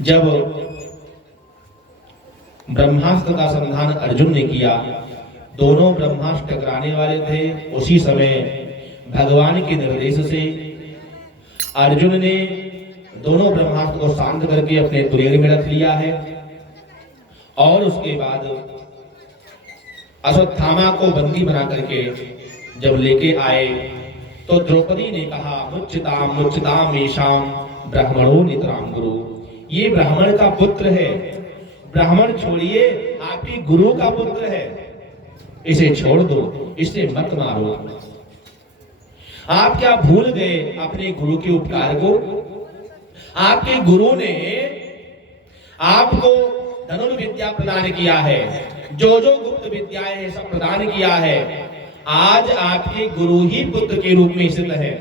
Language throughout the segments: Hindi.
जब ब्रह्मास्त्र का संधान अर्जुन ने किया, दोनों ब्रह्मास्त्र टकराने वाले थे। उसी समय भगवान के निर्देश से अर्जुन ने दोनों ब्रह्मास्त्र को शांत करके अपने तुरीय में रख लिया है। और उसके बाद अश्वत्थामा को बंदी बना करके जब लेके आए तो द्रौपदी ने कहा, मुच्यताम मुच्यताम येषाम ब्राह्मणो नितराम गुरु। ये ब्राह्मण का पुत्र है, ब्राह्मण छोड़िए, आपकी गुरु का पुत्र है, इसे छोड़ दो, इसे मत मारो। आप क्या भूल गए अपने गुरु के उपकार को? आपके गुरु ने आपको धनुर्विद्या प्रदान किया है, जो जो गुप्त विद्याएं हैं सब प्रदान किया है। आज आपके गुरु ही पुत्र के रूप में स्थित है,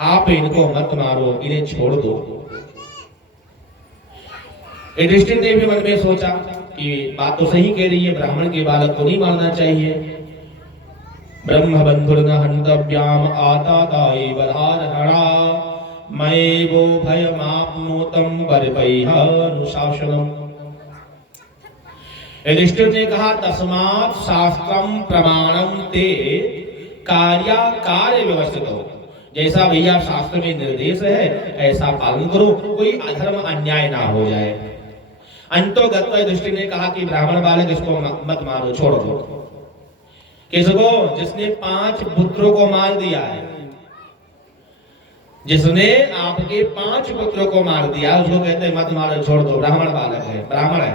आप इनको मत मारो, इन्हें छोड़ दो। युधिष्ठिर ने भी मन में सोचा कि बात तो सही कह रही है, ब्राह्मण के बालक को नहीं मारना चाहिए। ब्रह्म बंधुर्न हन्तव्याम आताताये वधारहणा मयेवो भयमाप्नोतम परिपैहानुशासनम्। युधिष्ठिर ने कहा, तस्मात् शास्त्रम प्रमाणम ते कार्य व्यवस्थित हो। जैसा भैया शास्त्र में निर्देश है ऐसा पालन करो, कोई अधर्म अन्याय ना हो जाए। अंतोगत युधिष्ठिर ने कहा कि ब्राह्मण बालक इसको मत मारो, छोड़ दो। किसको? जिसने 5 पुत्रों को मार दिया है, जिसने आपके 5 पुत्रों को मार दिया, उसको कहते हैं मत मारो, छोड़ दो, ब्राह्मण बालक है, ब्राह्मण है।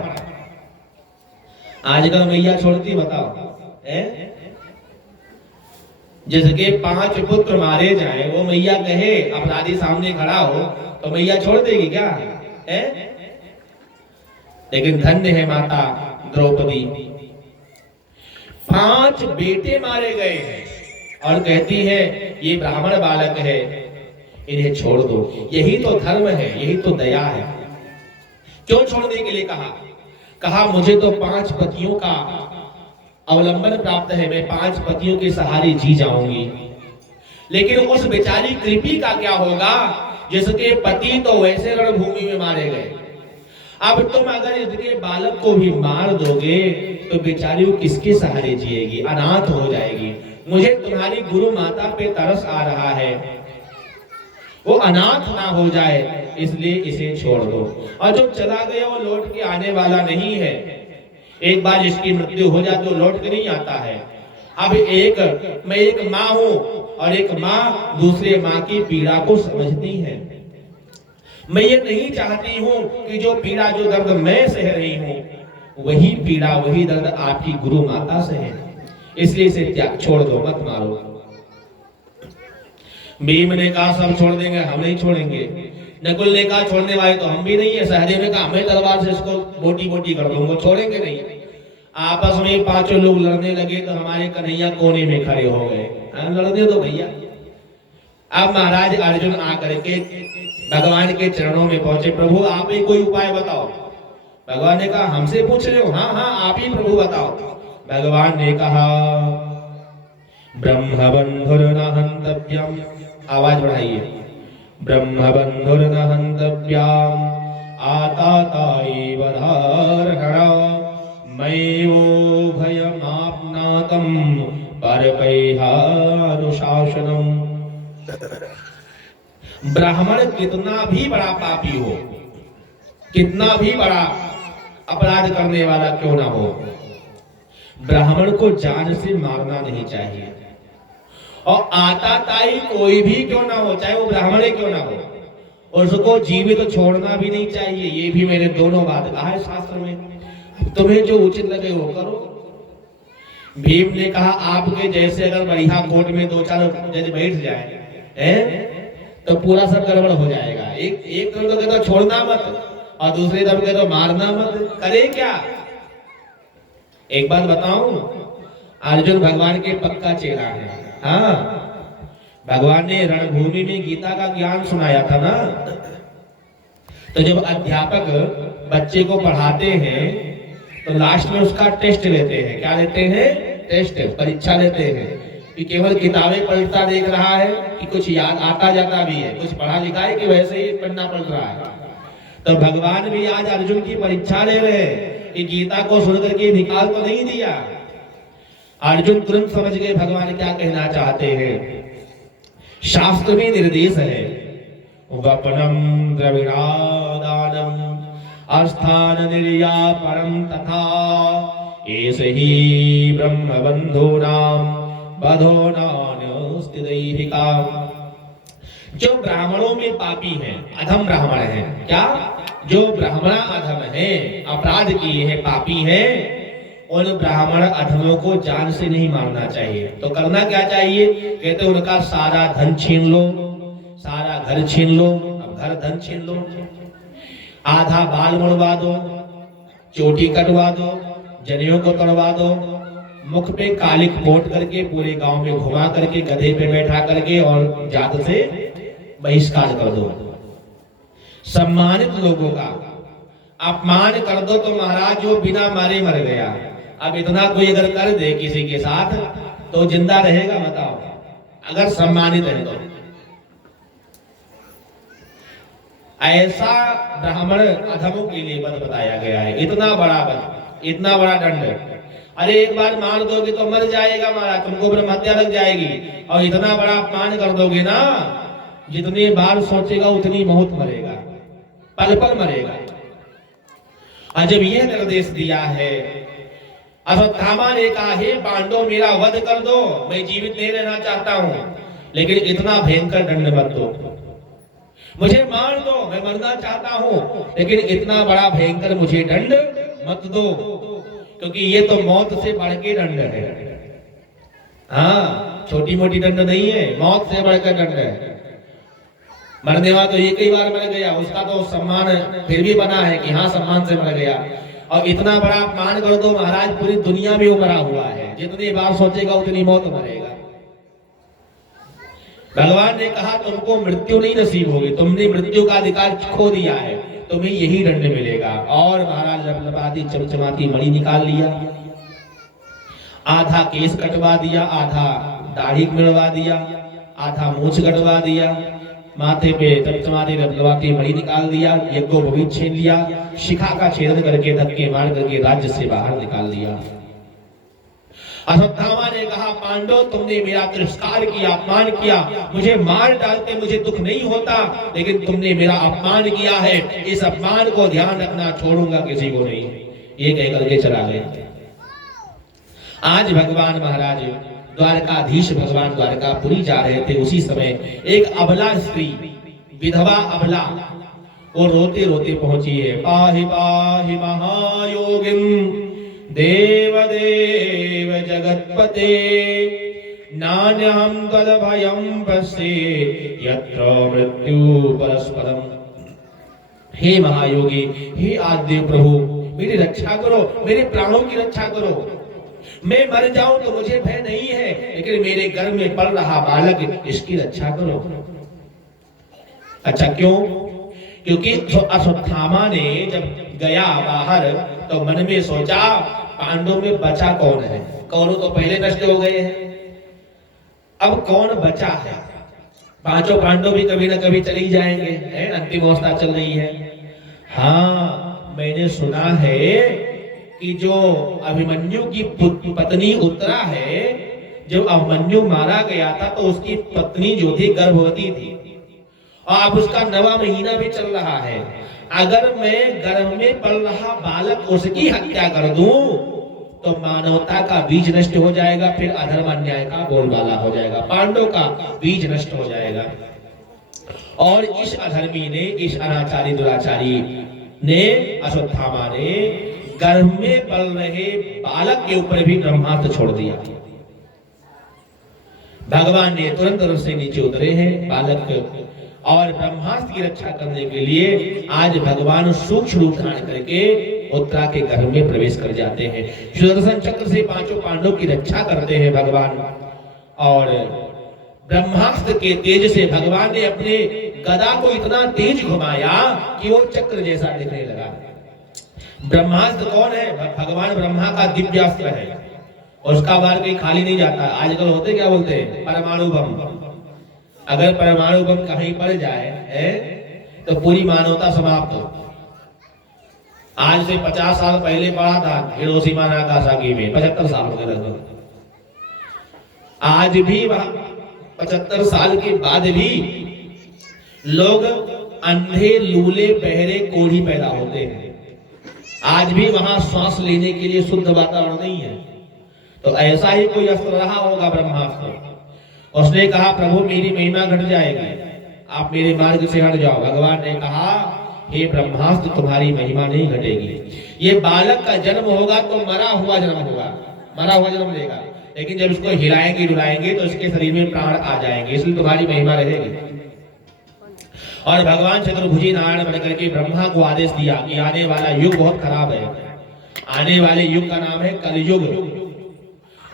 आजकल मैया छोड़ती, बताओ है? जिसके 5 पुत्र मारे जाए, वो मैया कहे, अपराधी सामने खड़ा हो तो मैया छोड़ देगी क्या है? लेकिन धन्य है माता द्रौपदी, 5 बेटे मारे गए हैं और कहती है ये ब्राह्मण बालक है, इन्हें छोड़ दो। यही तो धर्म है, यही तो दया है। क्यों छोड़ने के लिए कहा? कहा मुझे तो 5 पतियों का अवलंबन प्राप्त है, मैं 5 पतियों के सहारे जी जाऊंगी। लेकिन उस बेचारी कृपी का क्या होगा जिसके पति तो वैसे रणभूमि में मारे गए। अब तुम अगर इसके बालक को भी मार दोगे तो बेचारी वो किसके सहारे जिएगी? अनाथ हो जाएगी। मुझे तुम्हारी गुरु माता पे तरस आ रहा है, वो अनाथ ना हो जाए, इसलिए इसे छोड़ दो। और जो चला गया वो लौट के आने वाला नहीं है। एक बार जिसकी मृत्यु हो जाए तो लौट के नहीं आता है। अब मैं एक माँ हूं और एक माँ दूसरे माँ की पीड़ा को समझती है। मैं ये नहीं चाहती हूं कि जो पीड़ा, जो दर्द मैं सह रही हूं, वही पीड़ा, वही दर्द आपकी गुरु माता से है, इसलिए इसे त्याग, छोड़ दो, मत मारो। भीम ने कहा सब छोड़ देंगे, हम नहीं छोड़ेंगे। नकुल ने कहा छोड़ने वाले तो हम भी नहीं है। सहदेव ने कहा मैं तलवार से इसको बोटी बोटी कर दूंगा, छोड़ेंगे नहीं। आपस में 5 लोग लड़ने लगे तो हमारे कन्हैया कोने में खड़े हो गए, लड़ने दो भैया। अब महाराज अर्जुन आकर के भगवान के चरणों में पहुंचे, प्रभु आप ही कोई उपाय बताओ। भगवान ने कहा हमसे पूछ रहे हो? हाँ हाँ आप ही प्रभु बताओ। भगवान ने कहा ब्रह्म बंधुर्न हन्तव्यम, आवाज बढ़ाइए, ब्रह्म बंधुर्न हन्तव्यम आताताये वधारहणा मय्यो भयमाप्नातं परपैहानुशासनम्। ब्राह्मण कितना भी बड़ा पापी हो, कितना भी बड़ा अपराध करने वाला क्यों ना हो, ब्राह्मण को जान से मारना नहीं चाहिए। और आताताई कोई भी क्यों ना हो, चाहे वो ब्राह्मण क्यों ना हो, उसको जीवित तो छोड़ना भी नहीं चाहिए। ये भी मैंने दोनों बात कहा है शास्त्र में। तुम्हें जो उचित लगे वो करो। भीम ने कहा आपके जैसे अगर बढ़िया कोर्ट में 2-4 जज बैठ जाए तो पूरा सब गड़बड़ हो जाएगा। एक तरफ तो कहता छोड़ना मत और दूसरी तरफ कहता मारना मत, करे क्या? एक बात बताऊं, अर्जुन भगवान के पक्का चेला है। हाँ, भगवान ने रणभूमि में गीता का ज्ञान सुनाया था ना। तो जब अध्यापक बच्चे को पढ़ाते हैं तो लास्ट में उसका टेस्ट लेते हैं। क्या लेते हैं? टेस्ट, परीक्षा लेते हैं कि केवल किताबें पढ़ता देख रहा है कि कुछ याद आता जाता भी है, कुछ पढ़ा लिखा है कि वैसे ही पढ़ना पड़ रहा है। तो भगवान भी आज अर्जुन की परीक्षा ले रहे हैं कि गीता को सुनकर के निकाल तो नहीं दिया। अर्जुन तुरंत समझ गए भगवान क्या कहना चाहते हैं। शास्त्र में निर्देश है, वपनम द्रविणादानम अस्थान निर्यापणम तथा एष ही ब्रह्म बंधूनाम बधो नान्यस्ति दैहिका। जो ब्राह्मणों में पापी हैं, अधम ब्राह्मण हैं, क्या जो ब्राह्मण अधम हैं, अपराध किए हैं, पापी हैं, उन ब्राह्मण अधमों को जान से नहीं मारना चाहिए। तो करना क्या चाहिए? कहते उनका सारा धन छीन लो, सारा घर छीन लो। अब घर धन छीन लो, आधा बाल मुड़वा दो, चोटी कटवा दो, जनेऊ को तोड़वा दो, मुख पे कालिक पोत करके पूरे गांव में घुमा करके गधे पे बैठा करके और जात से बहिष्कार कर दो। सम्मानित लोगों का अपमान कर दो तो महाराज जो बिना मारे मर गया। अब इतना कोई अगर कर दे किसी के साथ तो जिंदा रहेगा? बताओ, अगर सम्मानित है तो। ऐसा ब्राह्मण अधमों के लिए वध बताया गया है। इतना बड़ा वध, इतना बड़ा दंड। अरे एक बार मार दोगे तो मर जाएगा महाराज, तुमको ब्रह्म हत्या लग जाएगी। और इतना बड़ा अपमान कर दोगे ना, जितनी बार सोचेगा उतनी मौत मरेगा, पल पल मरेगा। और जब यह निर्देश दिया है, अश्वत्थामा ने कहा, हे पांडव मेरा वध कर दो, मैं जीवित नहीं रहना चाहता हूं, लेकिन इतना भयंकर दंड मत दो। मुझे मार दो, मैं मरना चाहता हूं, लेकिन इतना बड़ा भयंकर मुझे दंड मत दो, क्योंकि ये तो मौत से बढ़ के दंड है। हाँ, छोटी मोटी दंड नहीं है, मौत से बढ़कर दंड है। मरने वाला तो एक ही बार मर गया, उसका तो सम्मान फिर भी बना है कि हाँ सम्मान से मर गया। और इतना बड़ा अपमान कर दो महाराज, पूरी दुनिया में वो मरा हुआ है, जितनी बार सोचेगा उतनी मौत मरेगा। भगवान ने कहा तुमको मृत्यु नहीं नसीब होगी, तुमने मृत्यु का अधिकार खो दिया है, तुम्हें यही दंड मिलेगा। और महाराज लपलपाती चमचमाती मणि निकाल लिया, आधा केस कटवा दिया, आधा दाढ़ी मिलवा दिया, आधा मूंछ कटवा दिया, माथे पे चमचमाती लपलपाती मणि निकाल दिया, यज्ञोपवीत छीन लिया, शिखा का छेदन करके धक्के मार करके राज्य से बाहर निकाल दिया। अश्वत्थामा ने कहा, पांडव तुमने मेरा तिरस्कार किया, अपमान किया, मुझे मार डालते मुझे दुख नहीं होता, लेकिन तुमने मेरा अपमान किया है, इस अपमान को ध्यान रखना, छोड़ूंगा किसी को नहीं। ये कह करके चला गया। आज भगवान महाराज द्वारकाधीश भगवान द्वारकापुरी जा रहे थे, उसी समय एक अबला स्त्री, विधवा अबला, वो रोते रोते पहुंची है। पाहि पाहि महायोगिम देव देव जगतपते नान्यहं तद्भयं पश्ये यत्र मृत्यु परस्परम। हे महायोगी, हे आद्य प्रभु, मेरी रक्षा करो, मेरे प्राणों की रक्षा करो। मैं मर जाऊं तो मुझे भय नहीं है, लेकिन मेरे गर्भ में पल रहा बालक, इसकी रक्षा करो। अच्छा क्यों? क्योंकि अश्वत्थामा ने जब गया बाहर तो मन में सोचा पांडव में बचा कौन है, कौरव तो पहले नष्ट हो गए हैं, अब कौन बचा है। पांचों पांडव भी कभी ना कभी चले ही जाएंगे, है अंतिम अवस्था चल रही है। हाँ, मैंने सुना है कि जो अभिमन्यु की पत्नी उत्तरा है, जब अभिमन्यु मारा गया था तो उसकी पत्नी जो थी गर्भवती थी, और अब उसका 9वां महीना भी चल रहा है। अगर मैं गर्भ में पल रहा बालक उसकी हत्या कर दूं तो मानवता का बीज नष्ट हो जाएगा, फिर अधर्म अन्याय का बोलबाला हो जाएगा, पांडव का बीज नष्ट हो जाएगा। और इस अधर्मी ने, इस अनाचारी दुराचारी ने, अश्वत्थामा ने गर्भ में पल रहे बालक के ऊपर भी ब्रह्मास्त्र छोड़ दिया। भगवान ने तुरंत उससे नीचे उतरे हैं बालक, और ब्रह्मास्त्र की रक्षा करने के लिए आज भगवान सूक्ष्म रूप धारण करके उत्तरा के गर्भ में प्रवेश कर जाते हैं। सुदर्शन चक्र से पांचों पांडवों की रक्षा करते हैं भगवान, और ब्रह्मास्त्र के तेज से भगवान ने अपने गदा को इतना तेज घुमाया कि वो चक्र जैसा दिखने लगा। ब्रह्मास्त्र कौन है? भगवान ब्रह्मा का दिव्यास्त्र है, उसका वार कहीं खाली नहीं जाता। आजकल होते क्या बोलते हैं, परमाणु बम। अगर परमाणु बम कहीं पड़ जाए है तो पूरी मानवता समाप्त हो। आज से 50 साल पहले पढ़ा था हिरोशिमा नागासाकी में, 75 साल हो गए लगभग। आज भी वहां 75 साल के बाद भी लोग अंधे, लूले, बहरे, कोढ़ी पैदा होते हैं। आज भी वहां श्वास लेने के लिए शुद्ध वातावरण नहीं है। तो ऐसा ही कोई अस्त्र रहा होगा ब्रह्मास्त्र। उसने कहा प्रभु मेरी महिमा घट जाएगी, आप मेरे मार्ग से हट जाओ। भगवान ने कहा हे ब्रह्मास्त्र तुम्हारी महिमा नहीं घटेगी। ये बालक का जन्म होगा तो मरा हुआ जन्म होगा, मरा हुआ जन्म लेगा, लेकिन जब इसको हिलाएंगे डुलाएंगे तो इसके शरीर में प्राण आ जाएंगे, इसलिए तुम्हारी महिमा रहेगी। और भगवान चतुर्भुजी नारायण बनकर के ब्रह्मा को आदेश दिया कि आने वाला युग बहुत खराब है। आने वाले युग का नाम है कलयुग।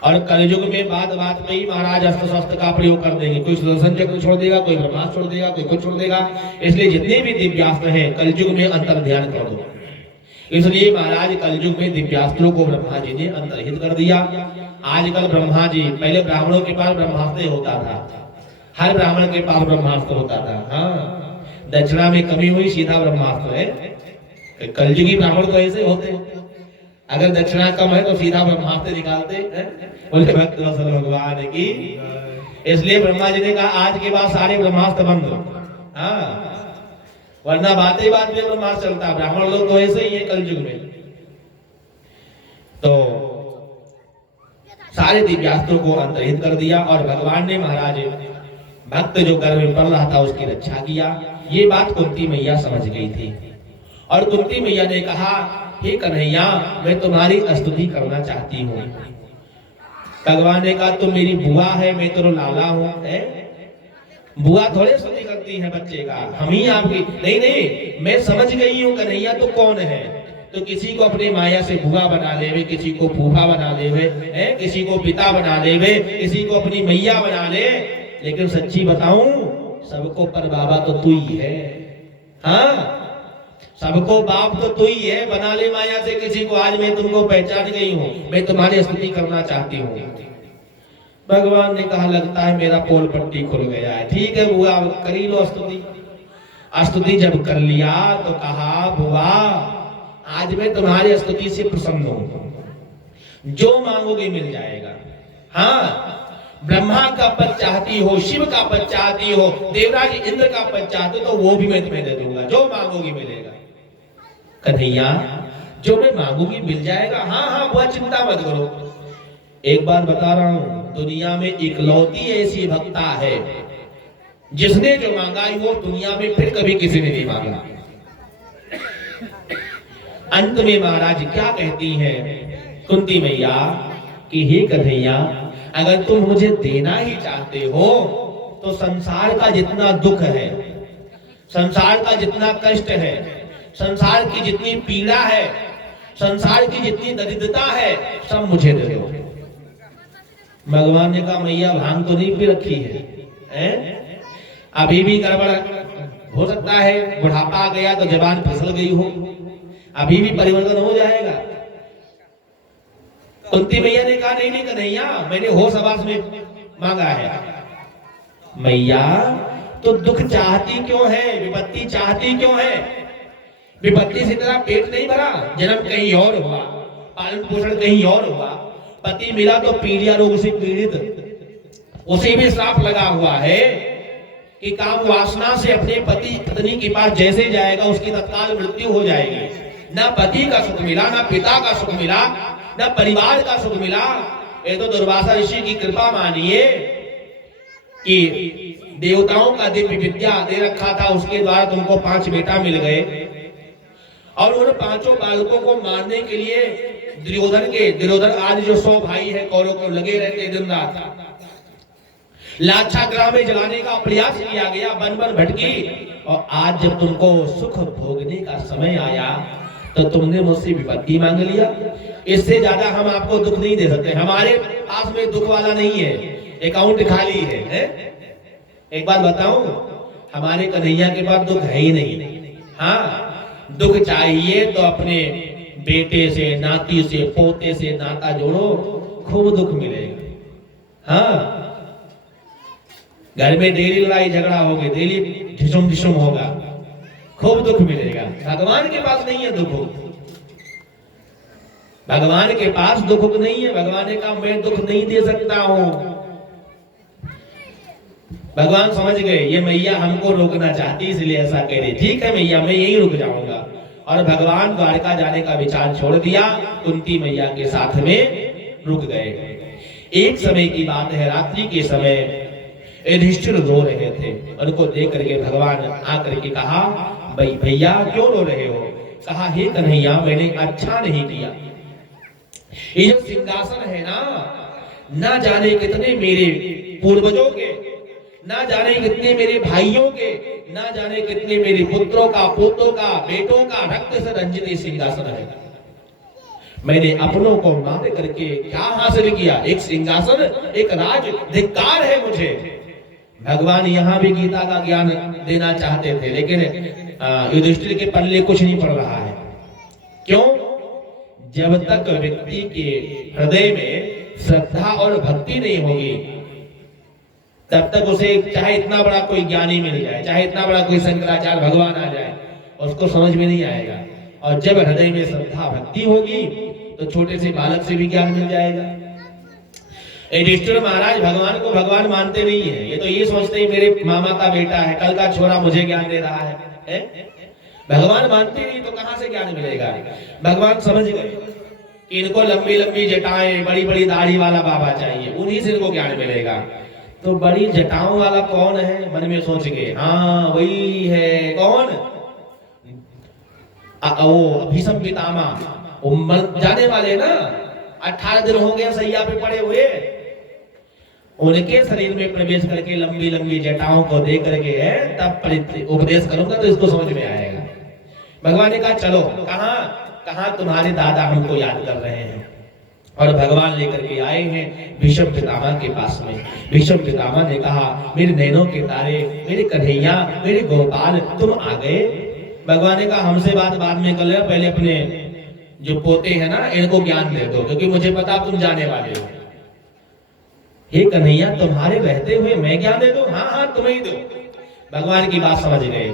और कलयुग में बात बात में ही महाराज अस्त्र शस्त्र का प्रयोग कर देंगे। कोई सुदर्शन चक्र छोड़ देगा, कोई ब्रह्मास्त्र छोड़ देगा, कोई कुछ छोड़ देगा। इसलिए जितने भी दिव्यास्त्र हैं कलयुग में अंतर ध्यान कर दो। इसलिए महाराज कलयुग में दिव्यास्त्रों को ब्रह्मा जी ने अंतर्हित कर दिया। आजकल ब्रह्मा जी, पहले ब्राह्मणों के पास ब्रह्मास्त्र होता था, हर ब्राह्मण के पास ब्रह्मास्त्र होता था। हाँ, दक्षिणा में कमी हुई, सीधा ब्रह्मास्त्र है। कलयुगी ब्राह्मण तो ऐसे होते हैं, अगर दक्षिणा कम है तो सीधा ब्रह्मास्त्र निकालते हैं। बोले भक्त वत्सल भगवान की। इसलिए ब्रह्मा जी ने कहा आज के बाद सारे ब्रह्मास्त्र बंद। हाँ, वरना बातें बात में ब्रह्मास्त्र चलता। ब्राह्मण लोग तो ऐसे ही है कलयुग में। तो सारे दिव्यास्त्रों को अंतर्हित कर दिया और भगवान ने महाराज भक्त जो गर्भ में पड़ रहा था उसकी रक्षा किया। ये बात कुंती मैया समझ गई थी और कुंती मैया ने कहा हे कन्हैया मैं तुम्हारी स्तुति करना चाहती हूँ। भगवान ने कहा तुम मेरी बुआ है, मैं तेरा लाला हूँ। बुआ थोड़े स्तुति करती है बच्चे का, हम ही आपकी। नहीं नहीं, मैं समझ गई हूँ कन्हैया तो कौन है। तो किसी को अपने माया से बुआ बना लेवे, किसी को फूफा बना लेवे, किसी को पिता बना लेवे, किसी को अपनी मैया बना ले। लेकिन सच्ची बताऊं सबको पर बाबा तो तू ही है। हाँ, सबको बाप तो तू ही है। बना ले माया से किसी को, आज मैं तुमको पहचान गई हूँ, मैं तुम्हारी स्तुति करना चाहती हूँ। भगवान ने कहा लगता है मेरा पोल पट्टी खुल गया है। ठीक है बुआ करी लो स्तुति। स्तुति जब कर लिया तो कहा बुआ आज मैं तुम्हारी स्तुति से प्रसन्न हूँ, जो मांगोगे मिल जाएगा। हाँ, ब्रह्मा का पद चाहती हो, शिव का पद चाहती हो, देवराज इंद्र का पद चाहते हो तो वो भी मैं तुम्हें दे दूंगा, जो मांगोगी मिलेगा। कन्हैया जो मैं मांगूंगी मिल जाएगा। हाँ हाँ बुआ चिंता मत करो। एक बार बता रहा हूं, दुनिया में इकलौती ऐसी भक्ता है जिसने जो मांगा है वो दुनिया में फिर कभी किसी ने नहीं मांगा। अंत में महाराज क्या कहती हैं कुंती मैया कि हे कन्हैया अगर तुम मुझे देना ही चाहते हो तो संसार का जितना दुख है, संसार का जितना कष्ट है, संसार की जितनी पीड़ा है, संसार की जितनी दरिद्रता है, सब मुझे दे दो। भगवान ने कहा मैया भांग तो नहीं पी रखी है? अभी भी गड़बड़ हो सकता है, बुढ़ापा आ गया तो जबान फिसल गई हो, अभी भी परिवर्तन हो जाएगा। कुंती मैया ने कहा नहीं नहीं कन्हैया मैंने होश आवास में मांगा है। मैया तो दुख चाहती क्यों है, विपत्ति चाहती क्यों है? विपत्ति से तेरा पेट नहीं भरा, जन्म कहीं और हुआ, पालन पोषण कहीं और हुआ, पति मिला तो पीलिया रोग से पीड़ित, उसे भी श्राप लगा हुआ है कि काम वासना से अपने पति पत्नी के पास जैसे जाएगा उसकी तत्काल मृत्यु हो जाएगी। ना पति का सुख मिला, ना पिता का सुख मिला, ना परिवार का सुख मिला। ये तो दुर्वासा ऋषि की कृपा मानिए कि देवताओं का दिव्य विद्या दे रखा था, उसके द्वारा तुमको 5 बेटा मिल गए और उन 5 बालकों को मारने के लिए दुर्योधन आज जो 100 भाई है कौरव को लगे रहते दिन रात। लाक्षागृह में जलाने का प्रयास किया गया, वन वन भटकी, और आज जब तुमको सुख भोगने का समय आया तो तुमने मुझसे विपत्ति मांग लिया। इससे ज्यादा हम आपको दुख नहीं दे सकते, हमारे पास में दुख वाला नहीं है, अकाउंट खाली है? एक बात बताऊं, हमारे कन्हैया के पास दुख है ही नहीं। हाँ, दुख चाहिए तो अपने बेटे से, नाती से, पोते से नाता जोड़ो, खूब दुख मिलेगा। हाँ, घर में डेली लड़ाई झगड़ा होगी, डेली ढिसुम ढिसुम होगा, खूब दुख मिलेगा। भगवान के पास नहीं है दुख, भगवान के पास दुख नहीं है। भगवान ने कहा मैं दुख नहीं दे सकता हूं। भगवान समझ गए ये मैया हमको रोकना चाहती, इसलिए ऐसा कह रही। ठीक है मैया, मैं यही रुक जाऊंगा। और भगवान द्वारका जाने का विचार छोड़ दिया, कुंती मैया के साथ में रुक गए। एक समय की बात है, रात्रि के समय युधिष्ठिर रो रहे थे। उनको देख करके भगवान आकर के कहा, भैया क्यों रो रहे हो? कहा, हे कन्हैया, मैंने अच्छा नहीं किया। ये जो सिंहासन है ना जाने कितने मेरे पूर्वजों के, ना जाने कितने मेरे भाइयों के, ना जाने कितने मेरे पुत्रों का, पोतों का, बेटों का रक्त से रंजित सिंहासन है। मैंने अपनों को मार करके क्या हासिल किया? एक सिंहासन, एक राज। धिक्कार है मुझे। भगवान यहाँ भी गीता का ज्ञान देना चाहते थे, लेकिन युधिष्ठिर के पल्ले कुछ नहीं पड़ रहा है। क्यों? जब तक व्यक्ति के हृदय में श्रद्धा और भक्ति नहीं होगी, तब तक उसे चाहे इतना बड़ा कोई ज्ञानी मिल जाए, चाहे इतना बड़ा कोई शंकराचार्य भगवान आ जाए, उसको समझ में नहीं आएगा। और जब हृदय में श्रद्धा भक्ति होगी तो छोटे से बालक से भी ज्ञान मिल जाएगा। युधिष्ठिर महाराज भगवान को भगवान मानते नहीं है। ये तो ये सोचते हैं मेरे मामा का बेटा है, कल का छोरा मुझे ज्ञान दे रहा है? भगवान मानते नहीं तो कहां से ज्ञान मिलेगा? भगवान समझ गए कि इनको लंबी लंबी जटाएं, बड़ी बड़ी दाढ़ी वाला बाबा चाहिए, उन्हीं से इनको ज्ञान मिलेगा। तो बड़ी जटाओं वाला कौन है? मन में सोच के, हाँ वही है। कौन? वो भीष्म पितामह, वो मर जाने वाले ना, 18 दिन हो गए सैया पे पड़े हुए। उनके शरीर में प्रवेश करके लंबी लंबी जटाओं को देख करके तब उपदेश करूंगा तो इसको समझ में आएगा। भगवान ने कहा चलो। कहां तुम्हारे दादा हमको याद कर रहे हैं। और भगवान लेकर के आए हैं भीष्म पितामह के पास में। भीष्म पितामह ने कहा, मेरे नैनों के तारे, मेरे कन्हैया, मेरे गोपाल, तुम आ गए। भगवान ने कहा, हमसे बात बाद में कर ले, पहले अपने जो पोते हैं ना इनको ज्ञान दे दो, क्योंकि मुझे पता तुम जाने वाले हो। हे कन्हैया, तुम्हारे रहते हुए मैं ज्ञान दे दूं? हाँ तुम्हें ही दो। भगवान की बात समझ गए।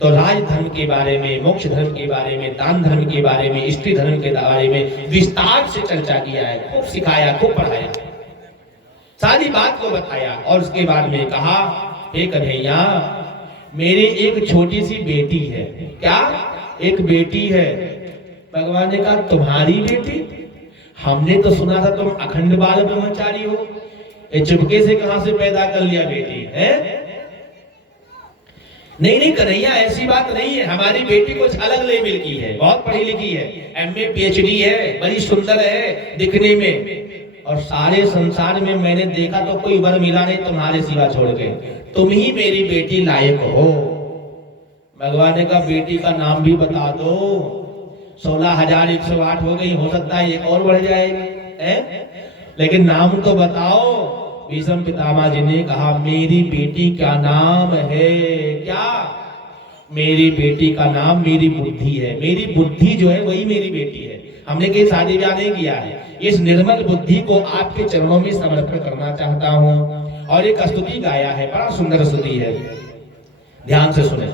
तो राज धर्म के बारे में, मोक्ष धर्म के बारे में, दान धर्म के बारे में, स्त्री धर्म के बारे में विस्तार से चर्चा किया है। खूब सिखाया, खूब पढ़ाया, सारी बात को बताया। और उसके बाद में कहा, हे कन्हैया, मेरी एक छोटी सी बेटी है। क्या? एक बेटी है। भगवान ने कहा, तुम्हारी बेटी? हमने तो सुना था तुम अखंड बाल ब्रह्मचारी हो, ये चुपके से कहां से पैदा कर लिया बेटी है? नहीं कन्हैया, ऐसी बात नहीं है। हमारी बेटी कुछ अलग लेवल की है, बहुत पढ़ी लिखी है, MA PhD है, बड़ी सुंदर है दिखने में। और सारे संसार में मैंने देखा तो कोई वर मिला नहीं तुम्हारे सिवा छोड़ के, तुम ही मेरी बेटी लायक हो। भगवान ने कहा, बेटी का नाम भी बता दो। 16,108 हो गई, हो सकता है एक और बढ़ जाएगी, लेकिन नाम तो बताओ। भीष्म पितामह जी ने कहा, मेरी बेटी का नाम है क्या? मेरी बेटी का नाम मेरी बुद्धि है। मेरी बुद्धि जो है वही मेरी बेटी है। हमने कहीं शादी ब्याह नहीं किया है। इस निर्मल बुद्धि को आपके चरणों में समर्पण करना चाहता हूं। और एक स्तुति गाया है, बड़ा सुंदर स्तुति है, ध्यान से सुने।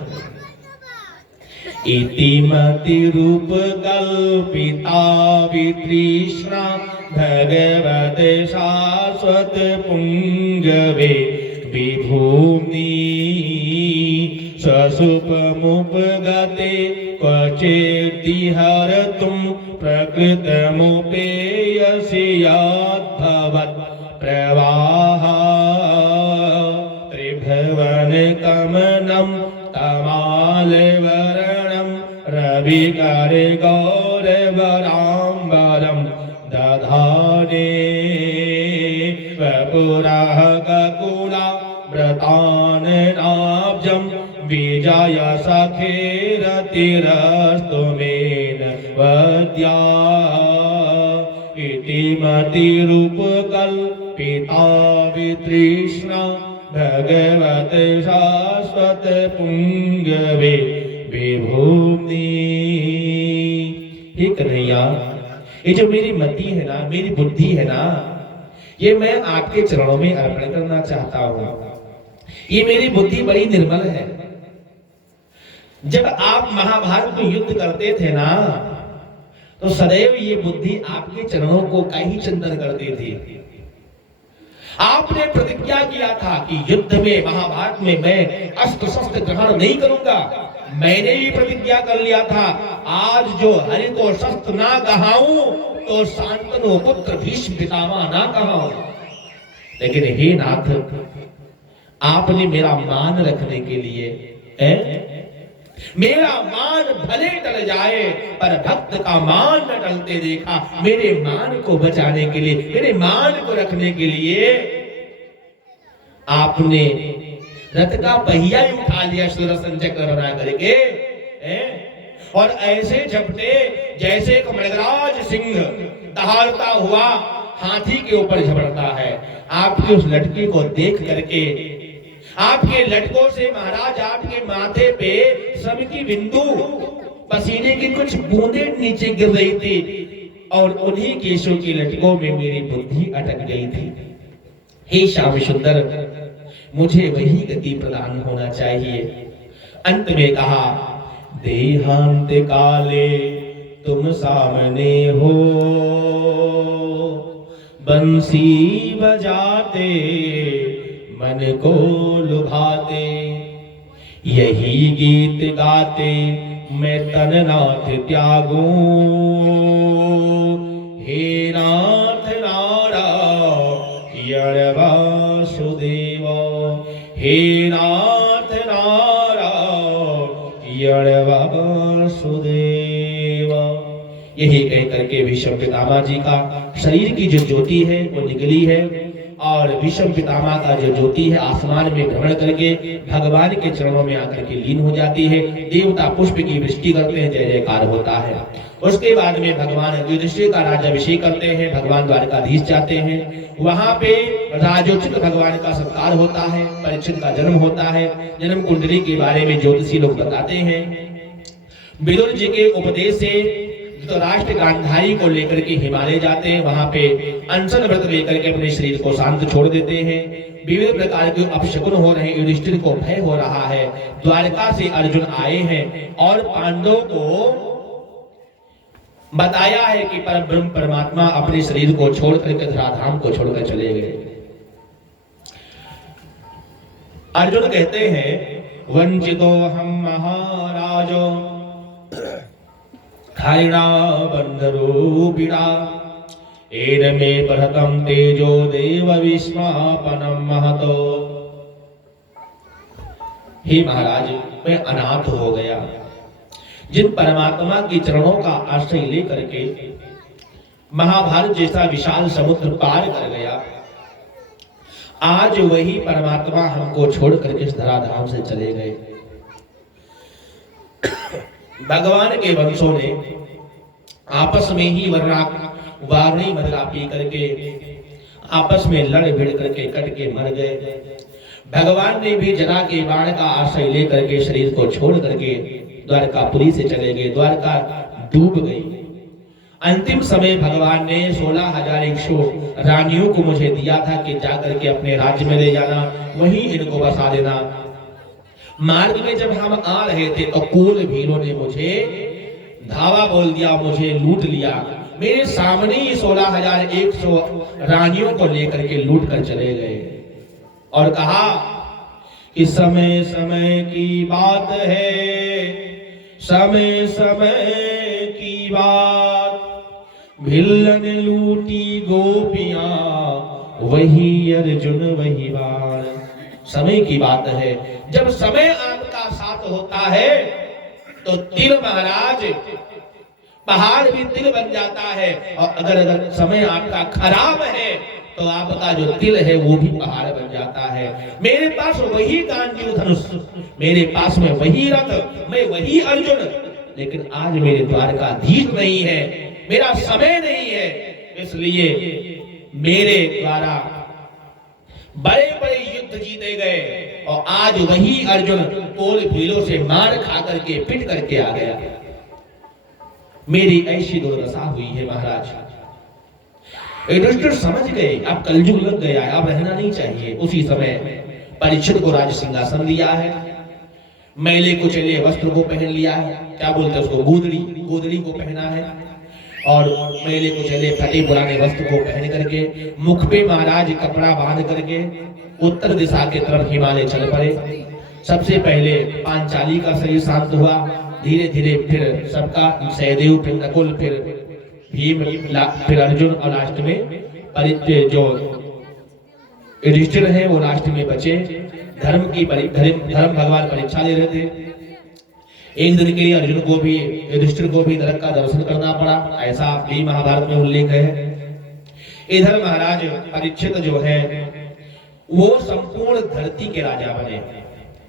इतिमति रूप कल्पिता वितृष्णा भगवत शाश्वत पुंगवे विभूमि ससुपमुपगते क्वचिद्दिहर तुम प्रकृतमुपेयसि यद्भवत् प्रवाह त्रिभुवन कमनं तमालवरणं रविकर गौरवराम्बरं दधाने वपुरः ककुला व्रताननाब्जं विजय सखेरतिरस्तुमेन वद्या इतिमति रूपकल्पिता वितृष्णा भगवत शाश्वत पुंगवे विभूमि। हे कन्हैया, ये जो मेरी मति है ना, मेरी बुद्धि है ना, ये मैं आपके चरणों में अर्पण करना चाहता हूं। ये मेरी बुद्धि बड़ी निर्मल है। जब आप महाभारत में युद्ध करते थे ना, तो सदैव ये बुद्धि आपके चरणों को कहीं चिंतन करती थी। आपने प्रतिज्ञा किया था कि युद्ध में, महाभारत में मैं अस्त्र शस्त्र ग्रहण नहीं करूंगा। मैंने भी प्रतिज्ञा कर लिया था, आज जो हरि को शस्त्र ना कहाऊं तो शांतनु पुत्र भीष्म पितामह ना कहाऊं। लेकिन हे नाथ, आपने मेरा मान रखने के लिए मेरा मान भले टल जाए पर भक्त का मान न टलते देखा। मेरे मान को बचाने के लिए, मेरे मान को रखने के लिए आपने रथ का पहिया ही उठा लिया सुदर्शन चक्र बना करके, और ऐसे झपटे जैसे एक मृगराज सिंह दहाड़ता हुआ हाथी के ऊपर झपटता है। आपकी उस लड़की को देख करके, आपके लटकों से महाराज आपके माथे पे श्रम की बिंदु, पसीने की कुछ बूंदें नीचे गिर रही थी और उन्हीं केशों की लटकों में मेरी बुद्धि अटक गई थी। हे श्याम सुंदर, मुझे वही गति प्रदान होना चाहिए। अंत में कहा, देहांत काले तुम सामने हो, बंसी बजाते मन को लुभाते, यही गीत गाते मैं तननाथ त्यागूं। हे नाथ नारायण वासुदेव, हे नाथ नारायण वासुदेव। यही कह करके भीष्म पितामह जी का शरीर की जो ज्योति है वो निकली है, और भीष्म पितामह का जो ज्योति है आसमान में भ्रमण करके भगवान के चरणों में आकर के लीन हो जाती है। देवता पुष्प की वृष्टि करते हैं, जय जयकार होता है। उसके बाद में भगवान युधिष्ठिर का राज्याभिषेक करते हैं, भगवान द्वारकाधीश जाते हैं, वहां पे राजोचित भगवान का सत्कार होता है, परीक्षित का जन्म होता है। जन्म कुंडली के बारे में ज्योतिषी लोग बताते हैं। विदुर जी के उपदेश से तो राष्ट्र गांधारी को लेकर के हिमालय जाते हैं, वहां पे अनशन व्रत लेकर के अपने शरीर को शांत छोड़ देते हैं। विविध प्रकार के अपशकुन हो रहे हैं, युधिष्ठिर को भय हो रहा है। द्वारका से अर्जुन आए हैं और पांडवों को बताया है कि परब्रह्म परमात्मा अपने शरीर को छोड़ करके धराधाम को छोड़कर चले गए। अर्जुन कहते हैं, वंचितो हम महाराजो हरिणा बंधरूपिणा, एन मे प्रहतम तेजो देव विस्मापनम महतो। हे महाराज, मैं अनाथ हो गया। जिन परमात्मा के चरणों का आश्रय लेकर के महाभारत जैसा विशाल समुद्र पार कर गया, आज वही परमात्मा हमको छोड़ करके इस धराधाम से चले गए। भगवान के वंशों ने आपस में ही वारणी मदरा पी करके आपस में लड़ भिड़ करके कट के मर गए। भगवान ने भी जना के बाण का आश्रय लेकर के शरीर को छोड़ करके द्वारकापुरी से चले गए। द्वारका डूब गई। अंतिम समय भगवान ने 16,100 रानियों को मुझे दिया था कि जाकर के अपने राज्य में ले जाना, वहीं इनको बसा देना। मार्ग में जब हम आ रहे थे तो कुल भीलों ने मुझे धावा बोल दिया, मुझे लूट लिया। मेरे सामने ही 16,100 रानियों को लेकर के लूट कर चले गए और कहा कि समय समय की बात है, समय समय की बात, भिल्लन लूटी गोपियां, वही अर्जुन वही बाण। समय की बात है, जब समय आपका साथ होता है तो तिल महाराज पहाड़ भी तिल बन जाता है, और अगर समय आपका खराब है तो आपका जो तिल है वो भी पहाड़ बन जाता है। मेरे पास वही गांडीव धनुष, मेरे पास में वही रथ, मैं वही अर्जुन, लेकिन आज मेरे द्वारकाधीश नहीं है, मेरा समय नहीं है, इसलिए मेरे द्वारा बड़े बड़े युद्ध जीते गए और आज वही अर्जुन कोल भीलों से मार खा करके पिट करके आ गया। मेरी ऐसी दुर्दशा हुई है महाराज। युधिष्ठिर समझ गए अब कलयुग लग गया है, अब रहना नहीं चाहिए। उसी समय परीक्षित को राज सिंहासन दिया है, मैले कुचले वस्त्र को पहन लिया है, क्या बोलते हैं उसको, गोदड़ी को पहना है। और मेले कुचले फटे पुराने वस्त्र को पहन करके मुख पे महाराज कपड़ा बांध करके उत्तर दिशा के तरफ हिमालय चल पड़े। सबसे पहले पांचाली का शरीर शांत हुआ, धीरे धीरे फिर सबका सहदेव, फिर नकुल, फिर भीम, फिर अर्जुन और लास्ट में जो युधिष्ठिर है वो लास्ट में बचे। धर्म भगवान परीक्षा ले रहे थे। एक दिन के लिए अर्जुन को भी, युधिष्ठिर को भी नरक का दर्शन करना पड़ा, ऐसा भी महाभारत में उल्लेख है। इधर महाराज परीक्षित जो है वो संपूर्ण धरती के राजा बने।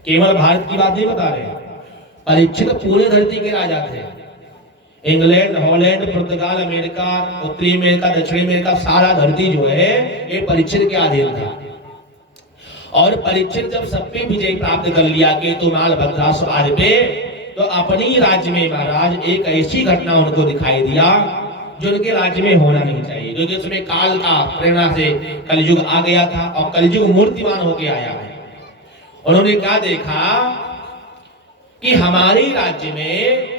केवल भारत की बात नहीं बता रहे, परीक्षित पूरे धरती के राजा थे। इंग्लैंड, हॉलैंड, पुर्तगाल, अमेरिका, उत्तरी अमेरिका, दक्षिणी अमेरिका, सारा धरती जो है ये परीक्षित के अधीन था। और परीक्षित जब सब पे विजय प्राप्त कर लिया कि तुमाल भद्रासुर पे, तो अपनी राज्य में महाराज एक ऐसी घटना उनको दिखाई दिया जो उनके राज्य में होना नहीं चाहिए, क्योंकि उसमें काल का प्रेरणा से कलयुग आ गया था और कलयुग मूर्तिमान होके आया है। उन्होंने क्या देखा कि हमारे राज्य में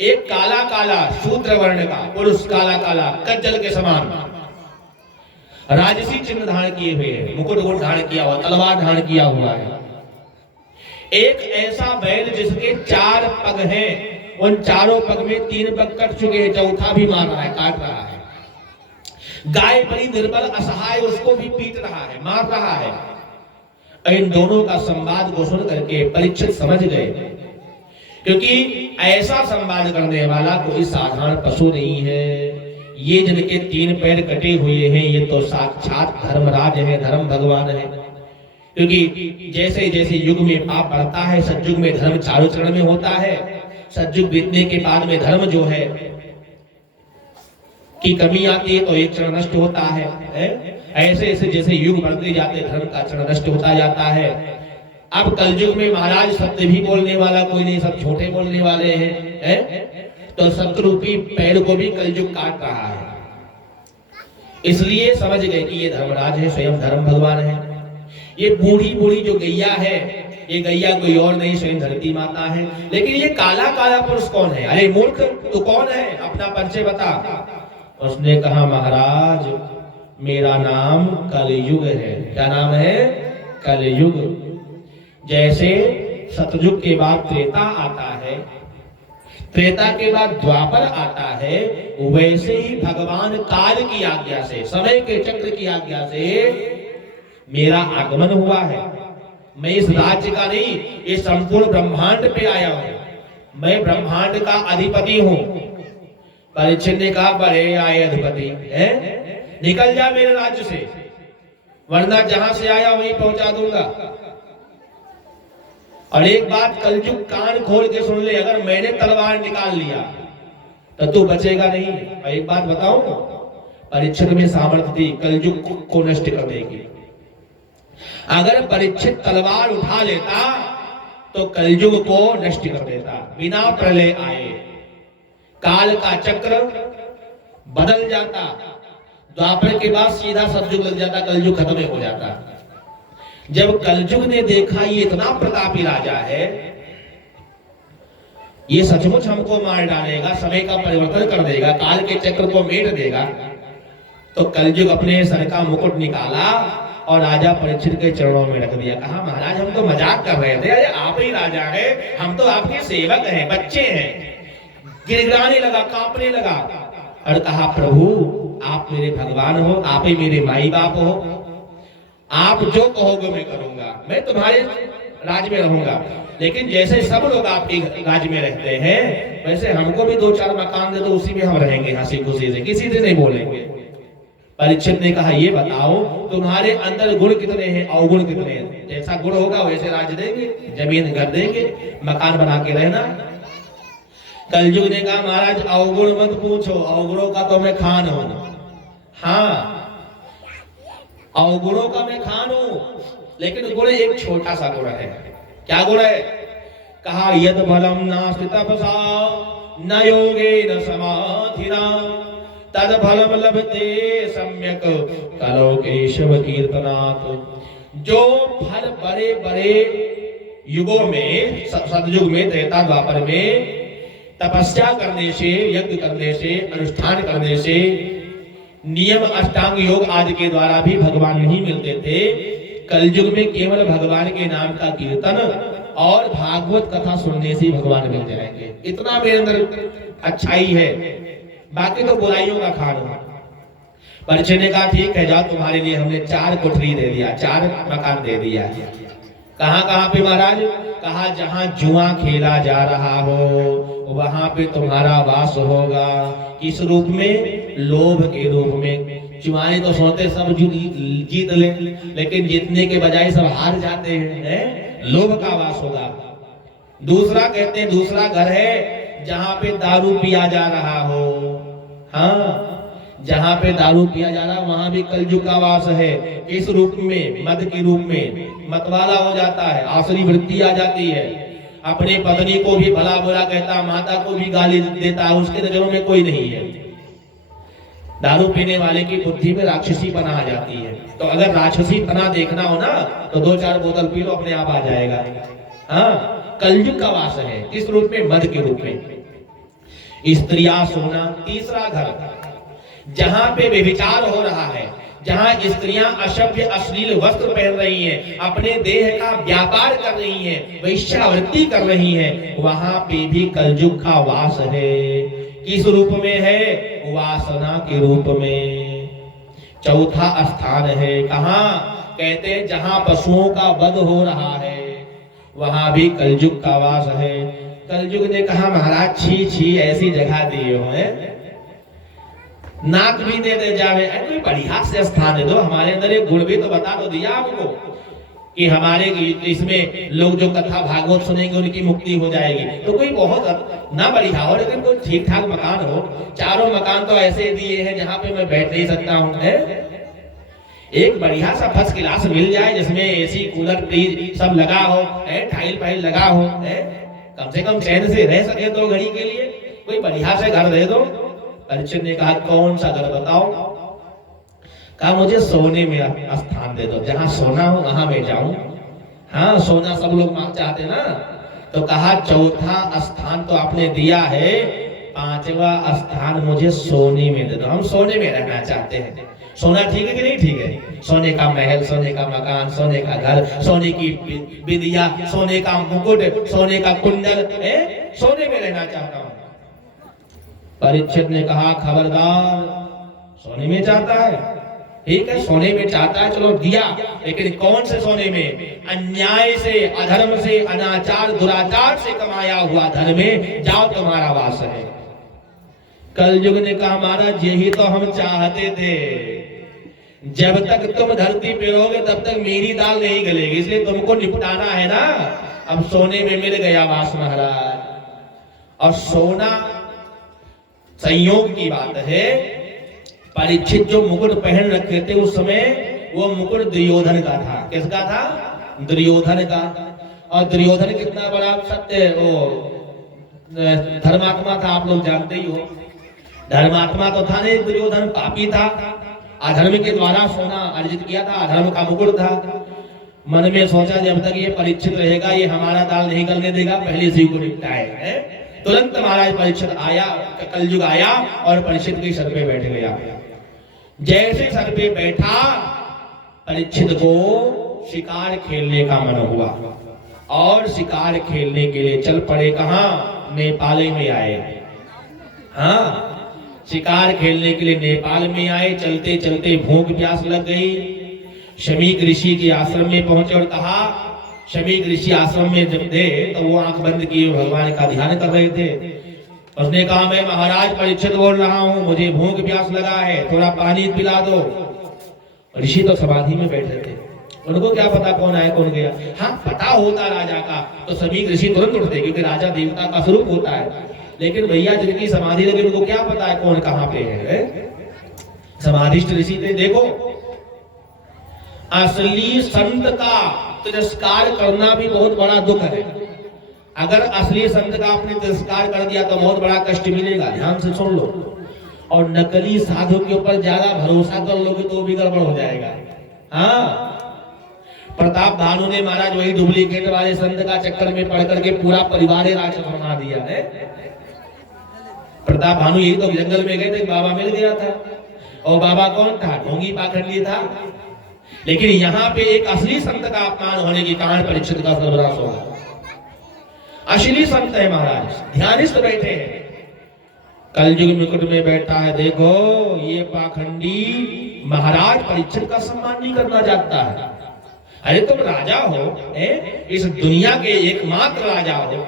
एक काला काला शूद्र वर्ण का पुरुष, काला काला कज्जल के समान राजसी चिन्ह धारण किए हुए है, मुकुट वुकुट धारण किया हुआ, तलवार धारण किया हुआ है। एक ऐसा बैल जिसके 4 पग हैं, उन चारों पग में 3 पग कट चुके हैं, चौथा भी मार रहा है, काट रहा है। गाय बड़ी निर्बल असहाय, उसको भी पीट रहा है, मार रहा है। इन दोनों का संवाद को सुन करके परीक्षित समझ गए, क्योंकि ऐसा संवाद करने वाला कोई साधारण पशु नहीं है। ये जिनके 3 पैर कटे हुए हैं ये तो साक्षात धर्मराज है, धर्म भगवान है। क्योंकि जैसे जैसे युग में पाप बढ़ता है, सतयुग में धर्म चारों चरण में होता है, सतयुग बीतने के बाद में धर्म जो है की कमी आती है तो एक चरण नष्ट होता है। ऐसे ऐसे जैसे युग बढ़ते जाते धर्म का चरण नष्ट होता जाता है। अब कलयुग में महाराज सत्य भी बोलने वाला कोई नहीं, सब झूठे बोलने वाले हैं। तो सत्य रूपी पेड़ को भी कलयुग काट रहा है। इसलिए समझ गए कि ये धर्मराज है, स्वयं धर्म भगवान है। ये बूढ़ी बूढ़ी जो गैया है, ये गैया कोई और नहीं, स्वयं धरती माता है। लेकिन ये काला काला पुरुष कौन है? अरे मूर्ख, तू कौन है? अपना परिचय बता। उसने कहा महाराज मेरा नाम कलयुग है। क्या नाम है? कलयुग। जैसे सतयुग के बाद त्रेता आता है, त्रेता के बाद द्वापर आता है, वैसे ही भगवान काल की आज्ञा से, समय के चक्र की आज्ञा से मेरा आगमन हुआ है। मैं इस राज्य का नहीं, ये संपूर्ण ब्रह्मांड पे आया हूं। मैं ब्रह्मांड का अधिपति हूं। परीक्षित ने कहा बड़े आए अधिपति है, निकल जा मेरे राज्य से, वरना जहां से आया वहीं पहुंचा दूंगा। और एक बात कलयुग कान खोल के सुन ले, अगर मैंने तलवार निकाल लिया तो तू बचेगा नहीं। और एक बात बताऊं, परीक्षित में सामर्थ्य थी कलयुग को नष्ट कर देगी। अगर परीक्षित तलवार उठा लेता तो कलयुग को नष्ट कर देता, बिना प्रलय आए। काल का चक्र बदल जाता, द्वापर के बाद सीधा सतयुग लग जाता, कलयुग खत्म हो जाता। जब कलयुग ने देखा ये इतना प्रतापी राजा है, ये सचमुच हमको मार डालेगा, समय का परिवर्तन कर देगा, काल के चक्र को मेट देगा, तो कलयुग अपने सर का मुकुट निकाला और राजा परीक्षित के चरणों में रख दिया। कहा महाराज हम तो मजाक कर रहे थे, अरे आप ही राजा है, हम तो आपके सेवक हैं, बच्चे हैं। गिड़गिड़ाने लगा, कांपने लगा और कहा प्रभु आप मेरे भगवान हो, आप ही मेरे माई बाप हो, आप जो कहोगे मैं करूंगा, मैं तुम्हारे राज में रहूंगा। लेकिन जैसे सब लोग आपके राज में रहते हैं, वैसे हमको भी 2-4 मकान दे दो, उसी में हम रहेंगे हंसी खुशी से, किसी से नहीं बोलेंगे। परीक्षित ने कहा ये बताओ तुम्हारे अंदर गुण कितने हैं, अवगुण कितने हैं? जैसा गुण होगा वैसे राज देंगे, जमीन घर देंगे, मकान बना के रहना। कलयुग ने कहा महाराज अवगुण मत पूछो, अवगुणों का तो मैं खान हूं। हाँ अवगुणों का मैं खान हूं, लेकिन गुण एक छोटा सा गुण है। क्या गुण है? कहा यद बलम नास्ति तपसा न योगेन समाधिना तद फलम लभते सम्यक कलो केशव कीर्तनात्। जो फल बड़े बड़े युगों में, सतयुग में, त्रेता द्वापर में तपस्या करने से, यज्ञ करने से, अनुष्ठान करने से, नियम अष्टांग योग आदि के द्वारा भी भगवान नहीं मिलते थे। कलयुग में केवल भगवान के नाम का कीर्तन और भागवत कथा सुनने से भगवान मिल जाएंगे। इतना मेरे अंदर अच्छाई है, बाकी तो बुराइयों का खाना। परीक्षित ने कहा ठीक है, जाओ तुम्हारे लिए हमने 4 कोठरी दे दिया, 4 मकान दे दिया। कहाँ कहाँ पे महाराज? कहा जहाँ जुआ खेला जा रहा हो वहां पे तुम्हारा वास होगा। किस रूप में? लोभ के रूप में। जुआएं तो सोते सब जीत ले, लेकिन जीतने के बजाय सब हार जाते हैं। लोभ का वास होगा। दूसरा कहते हैं, दूसरा घर है जहाँ पे दारू पिया जा रहा हो। हाँ, जहाँ पे दारू पिया जा रहा वहां भी कलयुग का वास है। इस रूप में, मद के रूप में मतवाला हो जाता है, आसुरी वृत्ति आ जाती है। अपने पत्नी को भी भला बुरा कहता, माता को भी गाली देता, उसके नजरों में कोई नहीं है। दारू पीने वाले की बुद्धि में राक्षसी पना आ जाती है। तो अगर राक्षसी पना देखना हो ना तो 2-4 बोतल पी लो, अपने आप आ जाएगा। हाँ, कलयुग का वास है। किस रूप में? मद के रूप में। स्त्रियां सोना। तीसरा घर जहां पे व्यभिचार हो रहा है, जहां स्त्रियां असभ्य अश्लील वस्त्र पहन रही हैं, अपने देह का व्यापार कर रही हैं, वैश्यावृत्ति कर रही हैं, वहां पे भी कलयुग का वास है। किस रूप में है? वासना के रूप में। चौथा स्थान है कहां? कहते हैं जहां पशुओं का वध हो रहा है वहां भी कलयुग का वास है। कलयुग ने कहा महाराज छी छी ऐसी जगह दिए हो है, नाक भी दे जावे, कोई बढ़िया से स्थान दे दो। हमारे अंदर एक गुण भी तो बता दो दिया आपको कि हमारे इसमें लोग जो कथा भागवत सुनेंगे उनकी मुक्ति हो जाएगी। तो कोई बहुत ना बढ़िया हो, लेकिन कोई ठीक ठाक मकान हो। 4 मकान तो ऐसे दिए हैं जहाँ पे मैं बैठ नहीं सकता हूँ। एक बढ़िया सा फर्स्ट क्लास मिल जाए जिसमें एसी कूलर फ्रिज सब लगा हो, टाइल फाइल लगा हो, कम से कम चैन से रह सके 2 घड़ी के लिए। कोई बढ़िया से घर दे दो। परीक्षित ने कहा कौन सा घर बताओ? कहा मुझे सोने में स्थान दे दो, जहां सोना हो वहां मैं जाऊं। हाँ, सोना सब लोग मांग चाहते ना। तो कहा चौथा स्थान तो आपने दिया है, 5वां स्थान मुझे सोने में दे दो। हम सोने में रहना चाहते हैं। सोना ठीक है कि नहीं ठीक है? सोने का महल, सोने का मकान, सोने का घर, सोने की बिंदिया, सोने का मुकुट, सोने का कुंडल, सोने में रहना चाहता हूं। परीक्षित ने कहा खबरदार, सोने में चाहता है? ठीक है, सोने में चाहता है, चलो दिया, लेकिन कौन से सोने में? अन्याय से, अधर्म से, अनाचार दुराचार से कमाया हुआ धन में जाओ, तुम्हारा वास है। कलयुग ने कहा महाराज यही तो हम चाहते थे। जब तक तुम धरती पे रहोगे तब तक मेरी दाल नहीं गलेगी, इसलिए तुमको निपटाना है ना। अब सोने में मिल गया वास महाराज। और सोना संयोग की बात है। परीक्षित जो मुकुट पहन रखे थे उस समय वो मुकुट दुर्योधन का था। किसका था? दुर्योधन का। और दुर्योधन कितना बड़ा सत्य वो धर्मात्मा था, आप लोग जानते ही हो। धर्मात्मा तो था नहीं, दुर्योधन पापी था। अधर्म के द्वारा सोना अर्जित किया था, अधर्म का मुकुट था। मन में सोचा जब तक ये परीक्षित रहेगा ये हमारा दाल नहीं गलने देगा, पहले इसी को निपटाए। तुरंत महाराज परीक्षित आया, कलयुग आया और परीक्षित के सर पे बैठ गया। जैसे सर पे बैठा परीक्षित को शिकार खेलने का मन हुआ और शिकार खेलने के लिए चल पड़े। कहां? नेपाल में आए। हाँ, शिकार खेलने के लिए नेपाल में आए। चलते चलते भूख प्यास लग गई। शमीक ऋषि के आश्रम में पहुंचे और कहा, शमीक ऋषि आश्रम में जब थे तो वो आंख बंद किए भगवान का ध्यान कर रहे थे। उसने कहा मैं महाराज परीक्षित बोल रहा हूँ, मुझे भूख प्यास लगा है, थोड़ा पानी पिला दो। ऋषि तो समाधि में बैठे थे, उनको क्या पता कौन आया कौन गया। हाँ, पता होता राजा का तो शमीक ऋषि तुरंत उठते, क्योंकि राजा देवता का स्वरूप होता है। लेकिन भैया जिनकी समाधि लगी उनको क्या पता है कौन कहाँ पे है। समाधिष्ठ ऋषि थे। देखो, असली संत का तिरस्कार करना भी बहुत बड़ा दुख है। अगर असली संत का आपने तिरस्कार कर दिया तो बहुत बड़ा कष्ट मिलेगा, ध्यान से सुन लो। और नकली साधु के ऊपर ज्यादा भरोसा कर लोगे तो भी गड़बड़ हो जाएगा। हाँ, प्रताप भानु ने महाराज वही डुप्लीकेट वाले संत का चक्कर में पड़ करके पूरा परिवार राक्षस बना दिया है। प्रताप भानु यही तो जंगल में गए थे, बाबा मिल गया था। और बाबा कौन था? ढोंगी पाखंडी था। लेकिन यहाँ पे एक असली संत का अपमान होने के कारण परीक्षित का सर्वनाश होगा। असली संत है महाराज, ध्यानिष्ठ बैठे हैं, कलयुग मुकुट में बैठा है। देखो ये पाखंडी महाराज परीक्षित का सम्मान नहीं करना चाहता है। अरे तुम राजा हो, इस दुनिया के एकमात्र राजा हो।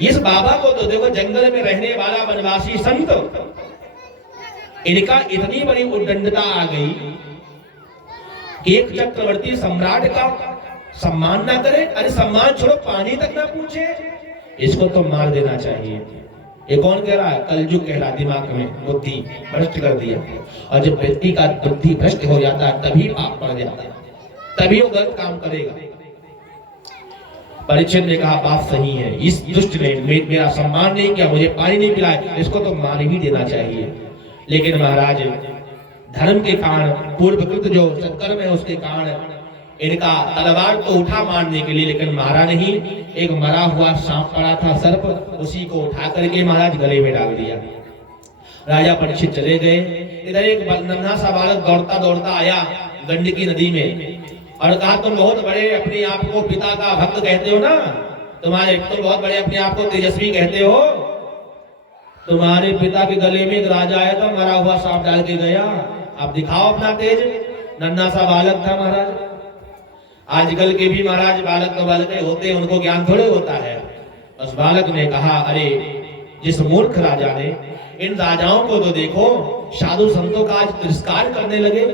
इस बाबा को तो देखो, जंगल में रहने वाला वनवासी संत, इनका इतनी बड़ी उद्दंडता आ गई कि एक चक्रवर्ती सम्राट का सम्मान ना करे। अरे सम्मान छोड़ो, पानी तक ना पूछे, इसको तो मार देना चाहिए। ये कौन कह रहा है? कलयुग कह रहा है, दिमाग में बुद्धि भ्रष्ट कर दिया। और जब व्यक्ति का बुद्धि भ्रष्ट हो जाता है तभी पाप पड़ जाता है, तभी वो गलत काम करेगा। परीक्षित ने कहा बात सही है, इस दुष्ट ने मेरा सम्मान नहीं किया, मुझे पानी नहीं पिलाया, इसको तो मार ही देना चाहिए। लेकिन महाराज धर्म के कारण, पूर्वकृत जो सत्कर्म है उसके कारण इनका तलवार तो उठा मारने के लिए, लेकिन मारा नहीं। एक मरा हुआ सांप पड़ा था, सर्प, उसी को उठा करके महाराज गले में डाल दिया। राजा परीक्षित चले गए। इधर एक नन्हा सा बालक दौड़ता दौड़ता आया गंडकी नदी में और कहा तुम बहुत बड़े अपने आप को पिता का भक्त कहते हो ना, तुम बहुत बड़े अपने आप को तेजस्वी कहते हो, तुम्हारे पिता के गले में एक राजा आया था, मरा हुआ सांप डाल के गया, अब दिखाओ अपना तेज। नन्हा सा बालक था महाराज। आजकल के भी महाराज बालक तो बालक होते हैं, उनको ज्ञान थोड़े होता है। उस बालक ने कहा अरे जिस मूर्ख राजा ने, इन राजाओं को तो देखो, साधु संतों का आज तिरस्कार करने लगे,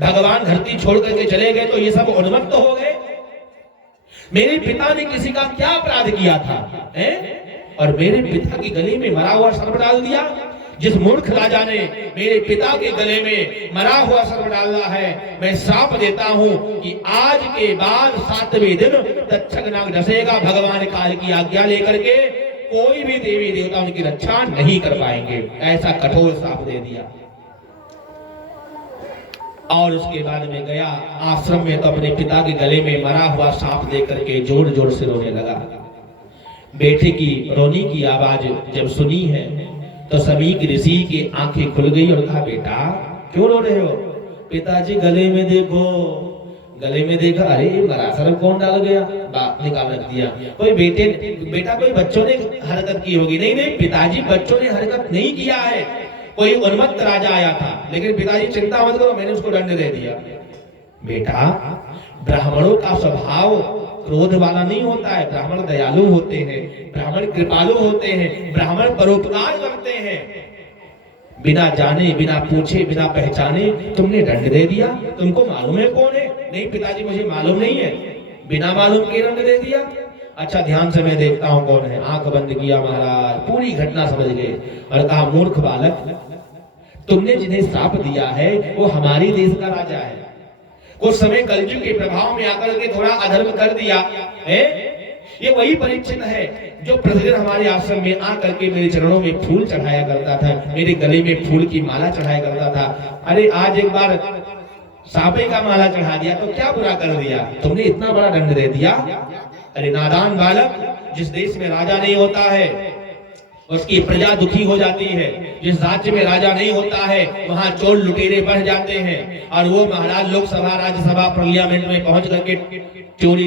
भगवान धरती छोड़ करके चले गए तो ये सब उन्मत्त हो गए। मेरे पिता ने किसी का क्या अपराध किया था, और मेरे पिता के गले में मरा हुआ सर्प डाल दिया। जिस मूर्ख राजा ने मेरे पिता के गले में मरा हुआ सर्प डाला है, मैं श्राप देता हूं कि आज के बाद 7वें दिन तक्षक नाग डसेगा, भगवान काल की आज्ञा लेकर के कोई भी देवी देवता उनकी रक्षा नहीं कर पाएंगे। ऐसा कठोर श्राप दे दिया। और उसके बाद में गया आश्रम में, तो अपने पिता के गले में मरा हुआ सांप देकर के जोर जोर से रोने लगा। बेटे की रोने की आवाज जब सुनी है तो सभी ऋषि की आंखें खुल गई और कहा बेटा क्यों रो रहे हो? पिताजी गले में देखो, गले में देखा, अरे मरा सर्प कौन डाल गया? बाप निकाल रख दिया। कोई बेटा कोई बच्चों ने हरकत की होगी। नहीं नहीं पिताजी, बच्चों ने हरकत नहीं किया है, कोई उन्मत्त राजा आया था, लेकिन पिताजी चिंता मत करो, मैंने उसको दंड दे दिया। बेटा ब्राह्मणों का स्वभाव क्रोध वाला नहीं होता है, ब्राह्मण दयालु होते हैं, ब्राह्मण कृपालु होते हैं, ब्राह्मण परोपकार करते हैं। बिना जाने, बिना पूछे, बिना पहचाने तुमने दंड दे दिया। तुमको मालूम है कौन है? नहीं पिताजी मुझे मालूम नहीं है। बिना मालूम के दंड दे दिया? अच्छा ध्यान से मैं देखता हूँ कौन है। आंख बंद किया महाराज, पूरी घटना समझ गए और कहा मूर्ख बालक, तुमने जिन्हें श्राप दिया है वो हमारे देश का राजा है। कुछ समय कलयुग के प्रभाव में आकर के थोड़ा अधर्म कर दिया है। ये वही परीक्षित है जो प्रतिदिन हमारे आश्रम में आकर के मेरे चरणों में फूल चढ़ाया करता था, मेरे गले में फूल की माला चढ़ाया करता था। अरे आज एक बार सांपे का माला चढ़ा दिया तो क्या बुरा कर दिया? तुमने इतना बड़ा दंड दे दिया। अरे नादान बालक, जिस देश में राजा नहीं होता है उसकी प्रजा दुखी हो जाती है। जिस राज्य में राजा नहीं होता है वहां चोर लुटेरे बढ़ जाते हैं और वो महाराज लोकसभा, राज्यसभा, पार्लियामेंट में पहुंच करके चोरी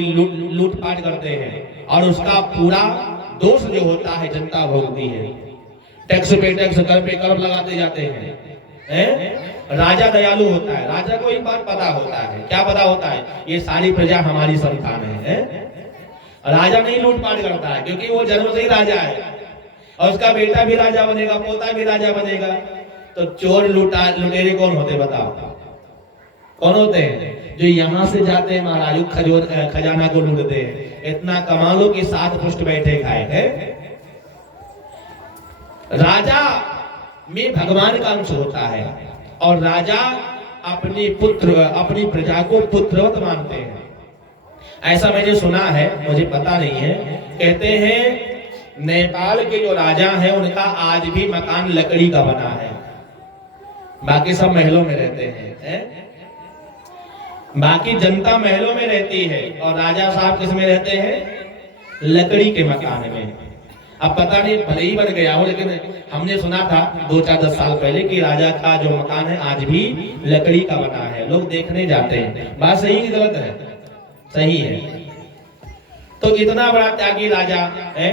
लूटपाट करते हैं और उसका पूरा दोष जो होता है जनता भोगती है। टैक्स पे टैक्स, कर पे कर लगाते जाते हैं। राजा दयालु होता है, राजा को एक बात पता होता है। क्या पता होता है? ये सारी प्रजा हमारी संतान है। राजा नहीं लूटपाट करता है क्योंकि वो जन्म से ही राजा है और उसका बेटा भी राजा बनेगा, पोता भी राजा बनेगा। तो चोर लुटेरे कौन होते बताओ? कौन होते हैं? जो यहाँ से जाते हैं महाराज खजाना को लूटते हैं। इतना कमा लो कि 7 पुष्ट बैठे खाए हैं। राजा में भगवान का अंश होता है और राजा अपने अपनी प्रजा को पुत्रवत मानते हैं। ऐसा मैंने सुना है, मुझे पता नहीं है। कहते हैं नेपाल के जो राजा हैं उनका आज भी मकान लकड़ी का बना है, बाकी सब महलों में रहते हैं। बाकी जनता महलों में रहती है और राजा साहब किस में रहते हैं? लकड़ी के मकान में। अब पता नहीं भले ही बन गया हो, लेकिन हमने सुना था 2-4-10 साल पहले कि राजा का जो मकान है आज भी लकड़ी का बना है, लोग देखने जाते हैं। बात सही है गलत है? सही है। तो इतना बड़ा त्यागी राजा है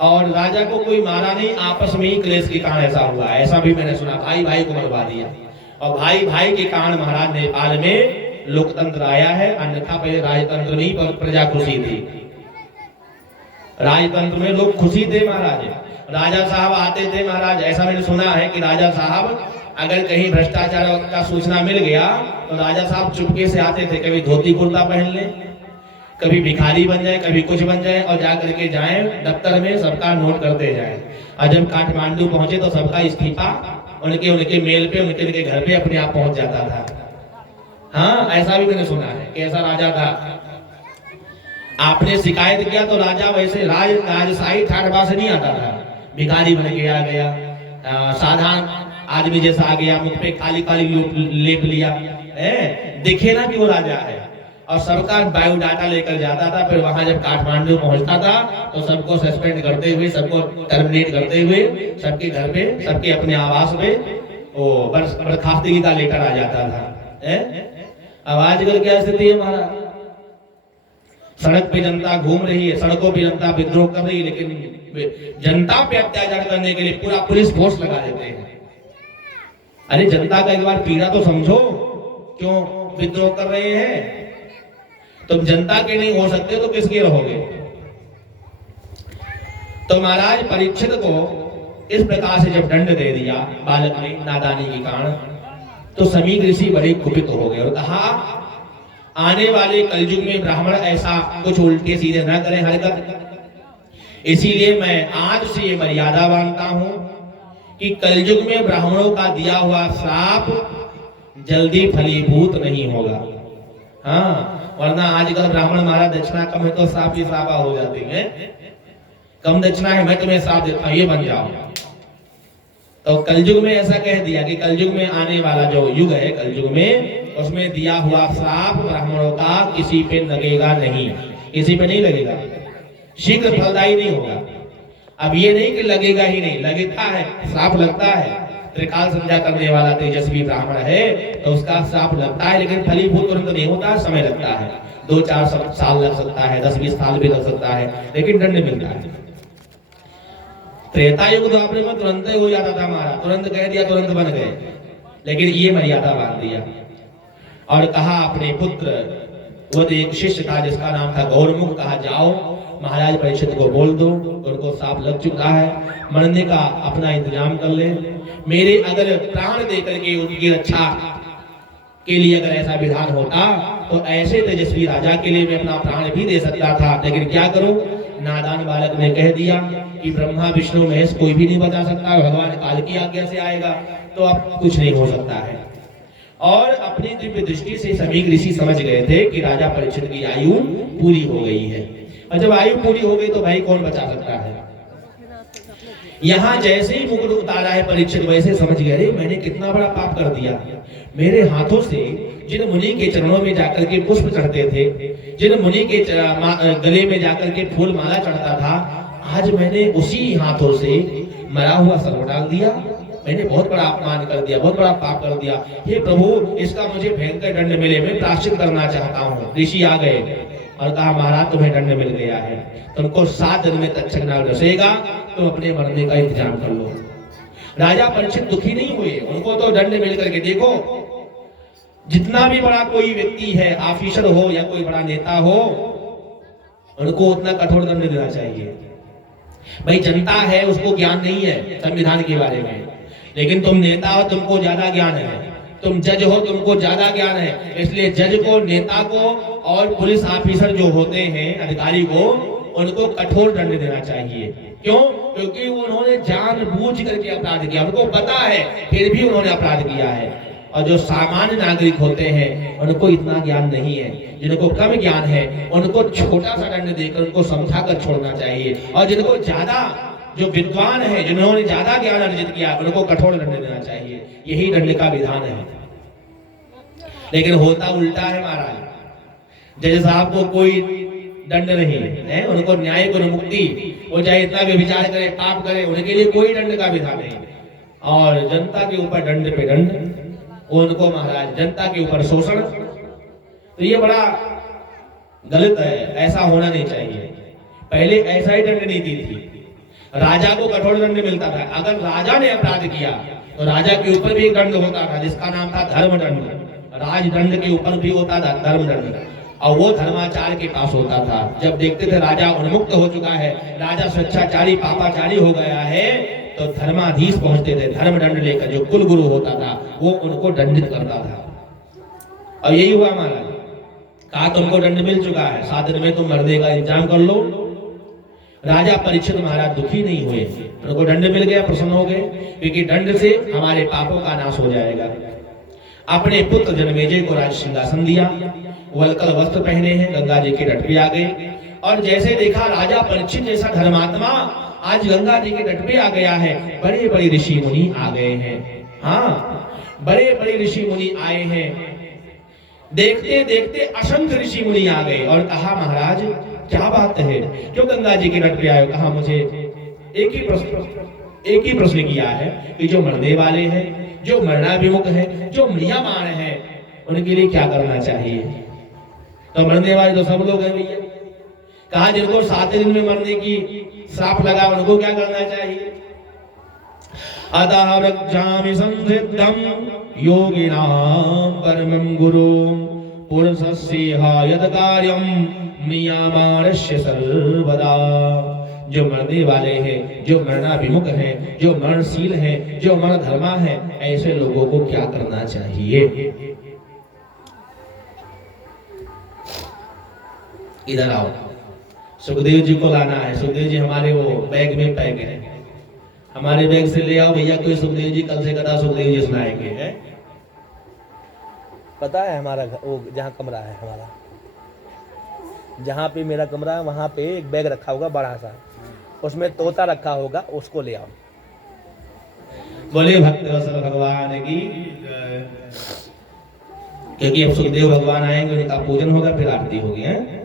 और राजा को कोई मारा नहीं, आपस में ही क्लेश के कारण ऐसा हुआ, ऐसा भी मैंने सुना। भाई भाई को मरवा दिया और भाई भाई के कारण महाराज नेपाल में लोकतंत्र आया है, अन्यथा पहले राजतंत्र में ही प्रजा खुशी थी। राजतंत्र में लोग खुशी थे महाराज, राजा साहब आते थे महाराज। ऐसा मैंने सुना है कि राजा साहब अगर कहीं भ्रष्टाचार का सूचना मिल गया तो राजा साहब चुपके से आते थे, कभी धोती कुर्ता पहन ले, कभी भिखारी बन जाए, कभी कुछ बन जाए और जा करके जाए दफ्तर में सबका नोट करते जाए। और जब काठमांडू पहुंचे तो सबका इस्तीफा उनके मेल पे उनके घर पे अपने आप पहुंच जाता था। हाँ, ऐसा भी मैंने सुना है कि ऐसा राजा था। आपने शिकायत किया तो राजा वैसे राजशाही ठाठबा से नहीं आता था, भिखारी बन के आ गया, साधारण आदमी जैसा आ गया, मुख पे काली काली लेप लिया, दिखे ना कि वो राजा है। और सबका बायोडाटा लेकर जाता था, फिर वहां जब काठमांडू पहुंचता था तो सबको सस्पेंड करते हुए, सबको टर्मिनेट करते हुए, सबके घर पे, सबके अपने आवास पे वो बर्खास्तगी का लेटर आ जाता था। अब आजकल क्या स्थिति है हमारा? सड़क पे जनता घूम रही है, सड़कों पे जनता विद्रोह कर रही है, लेकिन जनता पे अत्याचार करने के लिए पूरा पुलिस फोर्स लगा देते हैं। अरे जनता का एक बार पीड़ा तो समझो, क्यों विद्रोह कर रहे हैं? तुम जनता के नहीं हो सकते तो किसके रहोगे? तो महाराज परीक्षित को इस प्रकार से जब दंड दे दिया बालक ने नादानी के कारण, तो समीक ऋषि बड़े कुपित हो गए और कहा आने वाले कलयुग में ब्राह्मण ऐसा कुछ उल्टे सीधे न करें हरकत, इसीलिए मैं आज से ये मर्यादा बांधता हूं कि कलयुग में ब्राह्मणों का दिया हुआ श्राप जल्दी फलीभूत नहीं होगा। हाँ, वरना आजकल ब्राह्मण महाराज दक्षिणा कम है तो श्राप ही श्रापा हो जाती है। कम दक्षिणा है, मैं तुम्हें श्राप देता हूं, ये बन जाओ। तो कलयुग में ऐसा कह दिया कि कलयुग में आने वाला जो युग है, कलयुग में उसमें दिया हुआ श्राप ब्राह्मणों का किसी पे लगेगा नहीं, किसी पे नहीं लगेगा, शीघ्र फलदायी नहीं होगा। अब ये नहीं कि लगेगा ही नहीं, लगता है, श्राप लगता है। त्रिकाल संध्या करने वाला तेजस्वी ब्राह्मण है तो उसका श्राप लगता है, लेकिन फलीभूत तुरंत नहीं होता, समय लगता है। 2-4 साल लग सकता है, 10-20 साल भी लग सकता है, लेकिन दंड मिलता है। त्रेता युग द्वापर में तुरंत हो जाता था हमारा, तुरंत कह दिया तुरंत बन गए, लेकिन ये मर्यादा बांध दिया और कहा अपने पुत्र, वो एक शिष्य था जिसका नाम था गौरमुख, कहा जाओ महाराज परीक्षित को बोल दो, उनको सांप लग चुका है, मरने का अपना इंतजाम कर ले। मेरे अगर प्राण देकर के उनकी रक्षा के लिए अगर ऐसा विधान होता तो ऐसे तेजस्वी राजा के लिए मैं अपना प्राण भी दे सकता था, लेकिन क्या करूं? नादान बालक ने कह दिया कि ब्रह्मा विष्णु महेश कोई भी नहीं बचा सकता, भगवान काल की आज्ञा से आएगा तो अब कुछ नहीं हो सकता है। और अपनी दिव्य दृष्टि से समीक ऋषि समझ गए थे कि राजा परीक्षित की आयु पूरी हो गई है, और जब आयु पूरी हो गई तो भाई कौन बचा सकता है? यहाँ जैसे ही मुकुट उतारा है परीक्षित, वैसे समझ गए मैंने कितना बड़ा पाप कर दिया। मेरे हाथों से जिन मुनि के चरणों में जाकर के पुष्प चढ़ते थे, जिन मुनि के गले में जाकर के फूल माला चढ़ता था, आज मैंने उसी हाथों से मरा हुआ सर्व डाल दिया। मैंने बहुत बड़ा अपमान कर दिया, बहुत बड़ा पाप कर दिया। हे प्रभु, इसका मुझे भयंकर दंड मिले, मैं प्रायश्चित करना चाहता हूँ। ऋषि आ गए और कहा महाराज तुम्हें दंड मिल गया है, तुमको 7 दिन में तक्षक नाग डसेगा, तुम अपने मरने का इंतजाम कर लो। राजा परीक्षित दुखी नहीं हुए, उनको तो दंड मिल करके, देखो जितना भी बड़ा कोई व्यक्ति है, ऑफिसर हो या कोई बड़ा नेता हो, उनको उतना कठोर दंड देना चाहिए। भाई जनता है, उसको ज्ञान नहीं है संविधान के बारे में, लेकिन तुम नेता हो, तुमको ज्यादा ज्ञान है, तुम जज हो, तुमको ज्यादा ज्ञान है, इसलिए जज को, नेता को और पुलिस ऑफिसर जो होते हैं अधिकारी को, उनको कठोर दंड देना चाहिए। क्यों? क्योंकि उन्होंने जानबूझ करके अपराध किया, उनको पता है फिर भी उन्होंने अपराध किया है। और जो सामान्य नागरिक होते हैं उनको इतना ज्ञान नहीं है, जिनको कम ज्ञान है उनको छोटा सा दंड देकर उनको समझा कर छोड़ना चाहिए, और जिनको ज्यादा, जो विद्वान है, जिन्होंने ज्यादा ज्ञान अर्जित किया, उनको कठोर दंड देना चाहिए। यही दंड का विधान है। लेकिन होता उल्टा है महाराज। जज साहब को कोई दंड नहीं है। उनको न्यायिक मुक्ति, वो चाहे इतना भी विचार करे, पाप करे, उनके लिए कोई दंड का विधान नहीं। और जनता के ऊपर दंड पे दंड, उनको महाराज जनता के ऊपर शोषण, तो ये बड़ा गलत है, ऐसा होना नहीं चाहिए। पहले ऐसा ही दंड नीति थी, राजा को कठोर दंड मिलता था। अगर राजा ने अपराध किया तो राजा के ऊपर भी एक दंड होता था जिसका नाम था धर्म दंड। राजदंड के ऊपर भी होता था धर्म दंड, और वो धर्माचार्य के पास होता था। जब देखते थे राजा उन्मुक्त हो चुका है, राजा स्वेच्छाचारी पापाचारी हो गया है, तो धर्माधीश पहुंचते थे धर्म दंड लेकर। जो कुल गुरु होता था वो उनको दंडित करता था। और यही हुआ महाराज, कहा तुमको दंड मिल चुका है, 7 दिन में तुम मरने का इंतजाम कर लो। राजा परीक्षित महाराज दुखी नहीं हुए, उनको दंड मिल गया, प्रसन्न हो गए, क्योंकि दंड से हमारे पापों का नाश हो जाएगा। अपने पुत्र जनमेजय को राज सिंहासन दिया, वलकल वस्त्र पहने हैं, गंगा जी के तट पे आ गए। और जैसे देखा राजा परीक्षित जैसा धर्मात्मा आज गंगा जी के तट पे आ गया है, बड़े बड़े ऋषि मुनि आ गए हैं। हाँ, बड़े बड़े ऋषि मुनि आए हैं। देखते देखते असंख्य ऋषि मुनि आ गए और कहा महाराज क्या बात है, क्यों गंगा जी के तट पे आए हो? कहा मुझे एक ही प्रश्न किया है कि जो मरने वाले हैं, जो मरणाभिमुख हैं, जो म्रियमाण हैं, उनके लिए क्या करना चाहिए? तो मरने वाले तो सब लोग हैं भैया। कहा जिनको 7 दिन में मरने की श्राप लगा उनको क्या करना चाहिए? अतः रक्षामि संसिद्धं योगिनां परमं गुरुं पुरुषस्य यद कार्यं नियमानस्य सर्वदा। जो मरने वाले हैं, जो मरणाभिमुख हैं, जो मरणशील हैं, जो मरणधर्मा हैं, ऐसे लोगों को क्या करना चाहिए? इधर आओ, सुखदेव जी को लाना है। सुखदेव जी हमारे वो बैग में पैक है, हमारे बैग से ले आओ भैया। कोई सुखदेव जी कल से कथा सुखदेव जी सुनाएंगे, है? पता है हमारा वो जहाँ कमरा है हमारा, जहाँ पे मेरा कमरा है वहाँ पे एक बैग रखा होगा बड़ा सा, उसमें तोता रखा होगा, उसको ले आओ। बोले भक्त वत्सल भगवान की, क्योंकि अब सुखदेव भगवान आएंगे, उनका पूजन होगा, फिर आरती होगी, है?